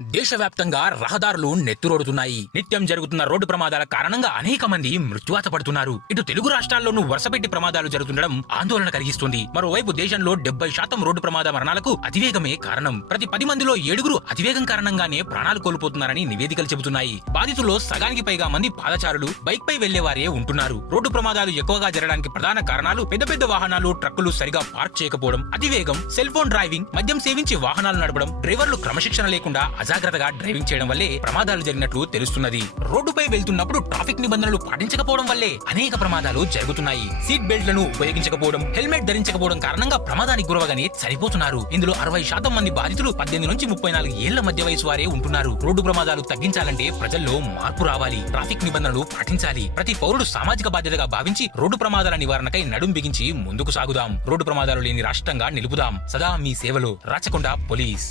దేశవ్యాప్తంగా రహదారులు నెత్తురోడుతున్నాయి. నిత్యం జరుగుతున్న రోడ్డు ప్రమాదాల కారణంగా అనేక మంది మృత్యువాత పడుతున్నారు. ఇటు తెలుగు రాష్ట్రాల్లోనూ వరుసపెట్టి ప్రమాదాలు జరుగుతుండడం ఆందోళన కలిగిస్తుంది. మరోవైపు దేశంలో 70% రోడ్డు ప్రమాద మరణాలకు అతివేగమే కారణం. ప్రతి 10 మందిలో 7 అతివేగం కారణంగానే ప్రాణాలు కోల్పోతున్నారని నివేదికలు చెబుతున్నాయి. బాధితుల్లో సగానికి పైగా మంది పాదచారులు, బైక్ పై వెళ్లేవారే ఉంటున్నారు. రోడ్డు ప్రమాదాలు ఎక్కువగా జరగడానికి ప్రధాన కారణాలు పెద్ద పెద్ద వాహనాలు, ట్రక్కులు సరిగా పార్క్ చేయకపోవడం, అతివేగం, సెల్ ఫోన్ డ్రైవింగ్, మద్యం సేవించి వాహనాలు నడపడం, డ్రైవర్లు క్రమశిక్షణ లేకుండా అజాగ్రత్తగా డ్రైవింగ్ చేయడం వల్లే ప్రమాదాలు జరిగినట్లు తెలుస్తున్నది. రోడ్డుపై వెళ్తున్నప్పుడు ట్రాఫిక్ నిబంధనలు పాటించకపోవడం వల్లే అనేక ప్రమాదాలు జరుగుతున్నాయి. సీట్ బెల్ట్లను ఉపయోగించకపోవడం, హెల్మెట్ ధరించకపోవడం కారణంగా ప్రమాదానికి గురవగానే చనిపోతున్నారు. ఇందులో 60% మంది బాధితులు 18 నుంచి 34 ఏళ్ల మధ్య వయసు వారే ఉంటున్నారు. రోడ్డు ప్రమాదాలు తగ్గించాలంటే ప్రజల్లో మార్పు రావాలి. ట్రాఫిక్ నిబంధనలు పాటించాలి. ప్రతి పౌరుడు సామాజిక బాధ్యతగా భావించి రోడ్డు ప్రమాదాల నివారణకై నడుం బిగించి ముందుకు సాగుదాం. రోడ్డు ప్రమాదాలు లేని రాష్ట్రంగా నిలుపుదాం. సదా మీ సేవలో రాచకొండ పోలీస్.